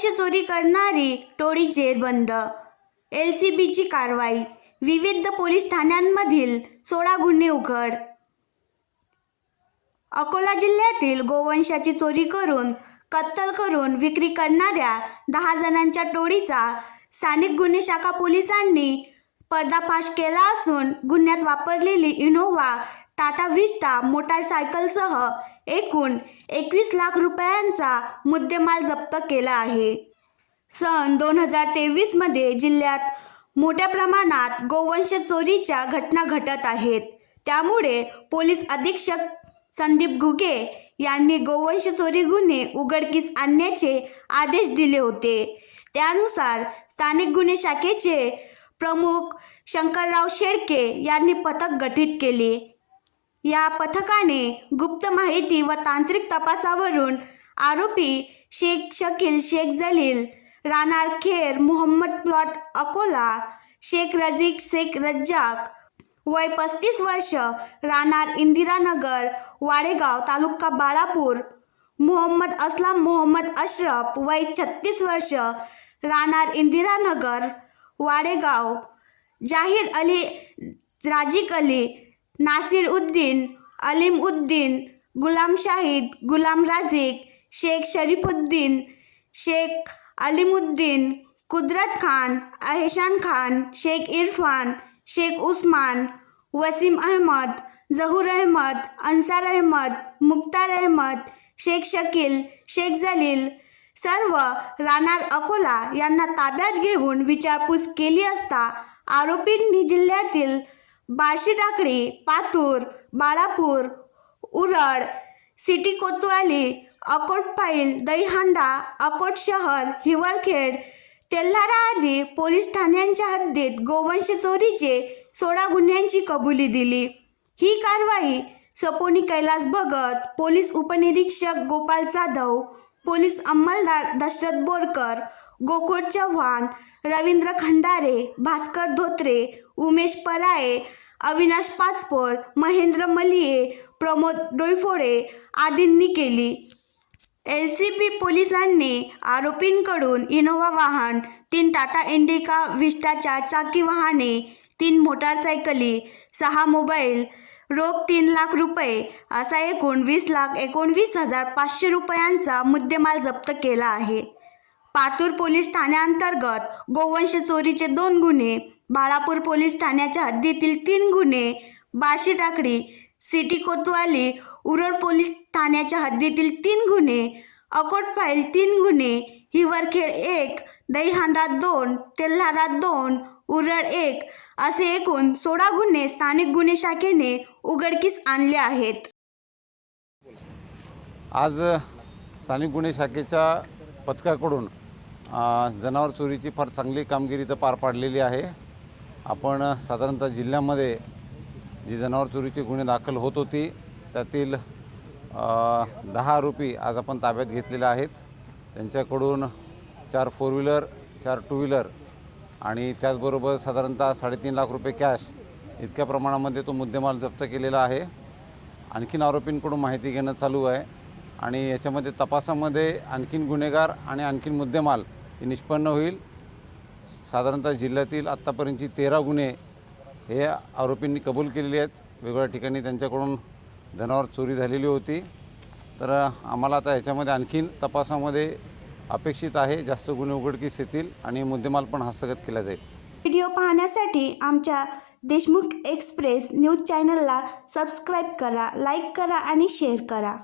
गोवंश चोरी करणारी टोळी जेरबंद. LCBची कारवाई. विविध पोलीस ठाण्यांमधील 16 गुन्हे उघड. अकोला जिल्ह्यातील गोवंशाची चोरी करून कत्तल करून विक्री करणाऱ्या 10 जणांच्या टोळीचा स्थानिक गुन्हे शाखा पोलिसांनी पर्दाफाश केला असून गुन्ह्यात वापरलेली इनोव्हा टाटा विस्टा मोटारसायकलसह एकूण 21 लाख रुपयांचा मुद्देमाल जप्त केला आहे. सन 2023 मध्ये जिल्ह्यात मोठ्या प्रमाणात गोवंश चोरीच्या घटना घडत आहेत. त्यामुळे पोलीस अधीक्षक संदीप घुगे यांनी गोवंश चोरी गुन्हे उघडकीस आणण्याचे आदेश दिले होते. त्यानुसार स्थानिक गुन्हे शाखेचे प्रमुख शंकरराव शेळके यांनी पथक गठीत केले. या पथकाने गुप्त माहिती व तांत्रिक तपासावरून आरोपी शेख शकील शेख जलील राहणार खेर मोहम्मद प्लॉट अकोला, शेख रझीक शेख रज्जाक वय 35 वर्ष राहणार इंदिरानगर वाडेगाव तालुका बाळापूर, मोहम्मद असलम मोहम्मद अशरफ वय 36 वर्ष राहणार इंदिरानगर वाडेगाव, जाहीर अली राजिक अली, नासिर उद्दीन, अलीम उद्दीन, गुलाम शाहिद, गुलाम राजिक, शेख शरीफुद्दीन, शेख अलीमुद्दीन, कुदरत खान, अहसान खान, शेख इरफान, शेख उस्मान, वसीम अहमद, जहूर अहमद, अन्सार अहमद, मुख्तार अहमद, शेख शकील शेख जलील सर्व राहणार अकोला यांना ताब्यात घेऊन विचारपूस केली असता आरोपींनी जिल्ह्यातील बार्शी टाकळी, पातूर, बाळापूर, उरळ, सिटी कोतवाली, अकोटफाईल, दहीहंडा, अकोट शहर, हिवरखेड, तेल्हारा आदी पोलीस ठाण्यांच्या हद्दीत गोवंश चोरीचे 16 गुन्ह्यांची कबुली दिली. ही कारवाई सपोनी कैलास भगत, पोलीस उपनिरीक्षक गोपाल जाधव, पोलीस अंमलदार दशरथ बोरकर, गोकुळ चव्हाण, रवींद्र खंडारे, भास्कर धोत्रे, उमेश पराये, अविनाश पाचपोर, महेंद्र मलिये, प्रमोद डोईफोडे आदींनी केली. LCB पोलिसांनी आरोपींकडून इनोव्हा वाहन, 3 टाटा इंडिका विस्टा 4 चाकी वाहने, 3 मोटारसायकली, 6 मोबाईल, रोख 3 लाख रुपये असा एकूण 20,19,500 रुपयांचा मुद्देमाल जप्त केला आहे. पातूर पोलीस ठाण्याअंतर्गत गोवंश चोरीचे 2 गुन्हे, बाळापूर पोलीस ठाण्याच्या हद्दीतील 3 गुन्हे, बार्शी टाकळी, सिटी कोतवाली, उरळ पोलीस ठाण्याच्या हद्दीतील 3 गुन्हे, अकोटफाईल 3 गुन्हे, हिवरखेड 1, दहीहंडा 2, तेल्हारा 2, उरळ 1 असे एकूण 16 गुन्हे स्थानिक गुन्हे शाखेने उघडकीस आणले आहेत. आज स्थानिक गुन्हे शाखेच्या पथकाकडून जनावर चोरीची फार चांगली कामगिरी तर पार पाडलेली आहे. आपण साधारणतः जिल्ह्यामध्ये जी जनावर चोरीची गुन्हे दाखल होत होती त्यातील 10 आरोपी आज आपण ताब्यात घेतलेले आहेत. त्यांच्याकडून 4 4 व्हीलर, 4 2 व्हीलर आणि त्याचबरोबर साधारणतः 3.5 लाख रुपये कॅश इतक्या प्रमाणामध्ये तो मुद्देमाल जप्त केलेला आहे. आणखीन आरोपींकडून माहिती घेणं चालू आहे आणि याच्यामध्ये तपासामध्ये आणखीन गुन्हेगार आणि आणखीन मुद्देमाल हे निष्पन्न होईल. साधारणतः जिल्ह्यातील आत्तापर्यंतची 13 गुन्हे हे आरोपींनी कबूल केलेले आहेत. वेगवेगळ्या ठिकाणी त्यांच्याकडून जनावर चोरी झालेली होती. तर आम्हाला आता याच्यामध्ये आणखीन तपासामध्ये अपेक्षित आहे जास्त गुन्हे उघडकीस येतील आणि मुद्देमाल पण हस्तगत केला जाईल. व्हिडिओ पाहण्यासाठी आमच्या देशमुख एक्सप्रेस न्यूज चॅनलला सबस्क्राईब करा, लाईक करा आणि शेअर करा.